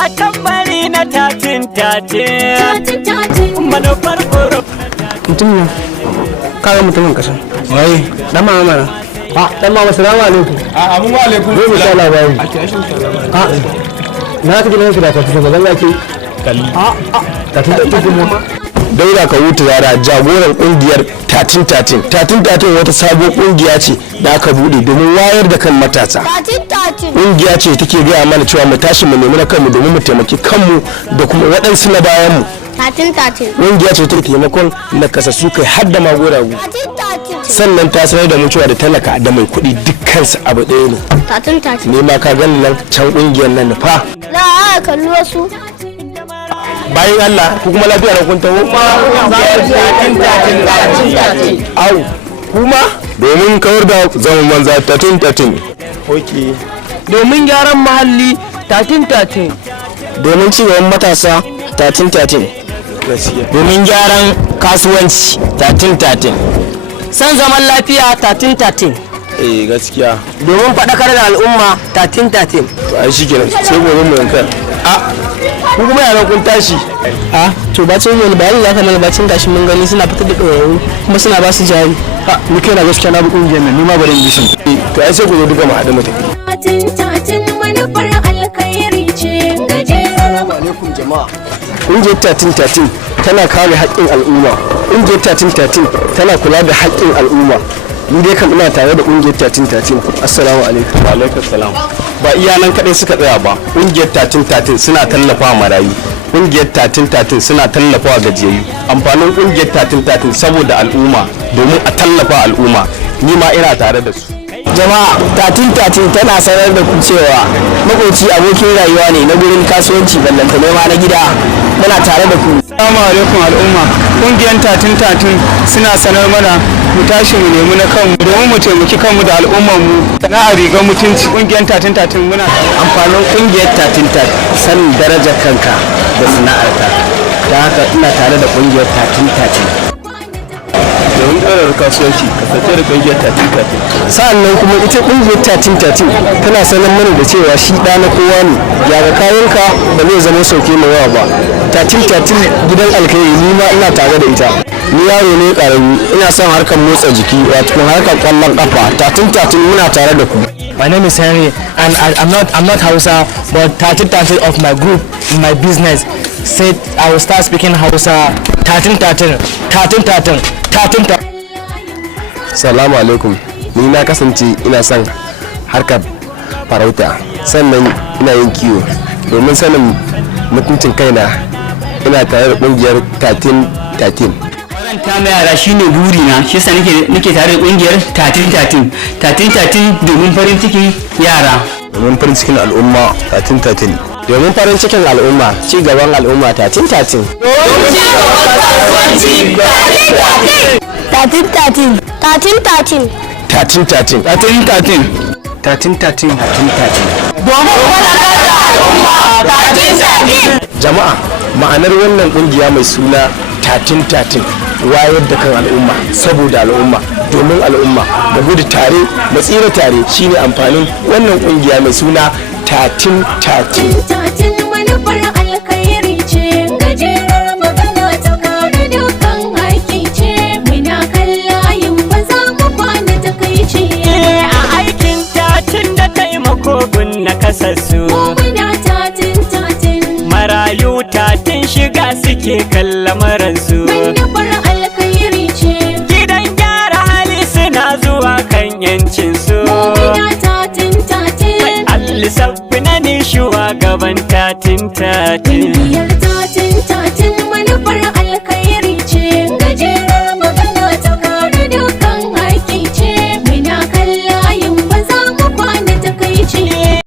ga tambari na tatin manufar koro mutum kaga mutumin kasan wai dan mama mana dan mama salamu alaikum amin wa alaikum zai misali labari na ka gina shi da ka fita bazan yake ka tunta kuma daura ka wuta yara jagoran kungiyar 13 wata sabuwar kungiya ce da aka bude domin wayar da kan matasa. Kungiya ce take gaya mana cewa mu tashi mu nemi na kanmu domin mu taimaki kanmu da kuma waɗansu na bayan mu. Kungiya ce take taimakon nakasassu kai har da magoragu. Sannan ta sanar da mu cewa da talaka da mai kuɗi dukkansu abu ɗaya ne. Ne ma ka gani nan can kungiyar nan fa. Za a kalli wasu. Bayan Allah ku kuma lafiya da kun taho au kuma domin kawar da zaman banza 13 okay domin gyaran muhalli 13 domin cigaban matasa 13 domin gyaran kasuwanci 13 san zaman lafiya 13 gaskiya domin faɗakar da al'umma 13 to ai shikenan sai gobe mu yankar ku kuma yaran kun tashi to bacin yin bayani zaka mana bacin tashi mun gani suna fitar da ɗoraru kuma suna ba su jari ni kai na gaskiya na bi kungiyar nan ni ma bari in bi shi to ai sai ku zo duka mu haɗu mu tafi manufar alkhairi ce gajeren. alaikum jama'a kungiyar 13 tana kare haƙƙin al'umma kungiyar 13 tana kula da haƙƙin al'umma ni dai kam ina tare da kungiyar 13 assalamu alaikum wa alaikum salam ba iya nan kadai suka tsaya ba kungiyar 13 suna tallafawa marayu kungiyar 13 suna tallafawa gajiyayyu amfanin kungiyar 13 saboda al'umma domin a tallafa al'umma ni ma ina tare da su jama'a 13 tana sanar da ku cewa makoci abokin rayuwa ne na gurin kasuwanci ballanta nema na gida muna tare da ku assalamu alaikum al'umma kungiyar 13 suna sanar mana mu tashi mu nemi na kanmu domin mu taimaki kanmu da al'ummar mu sana'ar rigar mutunci kungiyar 13 muna amfanin kungiyar 13 sanin darajar kanka da sana'arka da haka ina tare da kungiyar 13 domin ƙarar kasuwanci kasance da kungiyar 13 sa'annan kuma ita kungiyar 13 tana sanar mana da cewa shi ɗa na kowa ne gyara kayanka ba zai zama sauke mai yawa ba 13 gidan alkhairi ni ma ina tare da ita ni yaro ne ƙarami ina son harkar motsa jiki wato harkar ƙwallon ƙafa 13 muna tare da ku. My name is Henry and I'm not Hausa, but 13 of my group in my business said I will start speaking Hausa. 13. Salamu alaikum, ni na kasance ina son harkar farauta sannan ina yin kiwo domin sanin mutuncin kaina ina tare da kungiyar 13. ta mai yara shine burina shi yasa nake tare da kungiyar 13 domin farin cikin yara domin farin cikin al'umma 13 domin farin cikin al'umma ci gaban al'umma 13 jama'a ma'anar wannan kungiya mai suna 13 wayar da kan al'umma saboda al'umma domin al'umma da gudu tare da tsira tare shine amfanin wannan kungiya mai suna 13 manufar alkhairi ce gajerar magana ta kare dukkan haƙƙi ce muna kan layin ba za mu kwana ta kai ce a aikin 13 da taimako gun na kasassu muna 13 marayu 13 shiga suke kalla maransu manufar alkhairi ce gidan gyara hali suna zuwa kan yancinsu muna 13 allisabbi na nishuwa gaban 13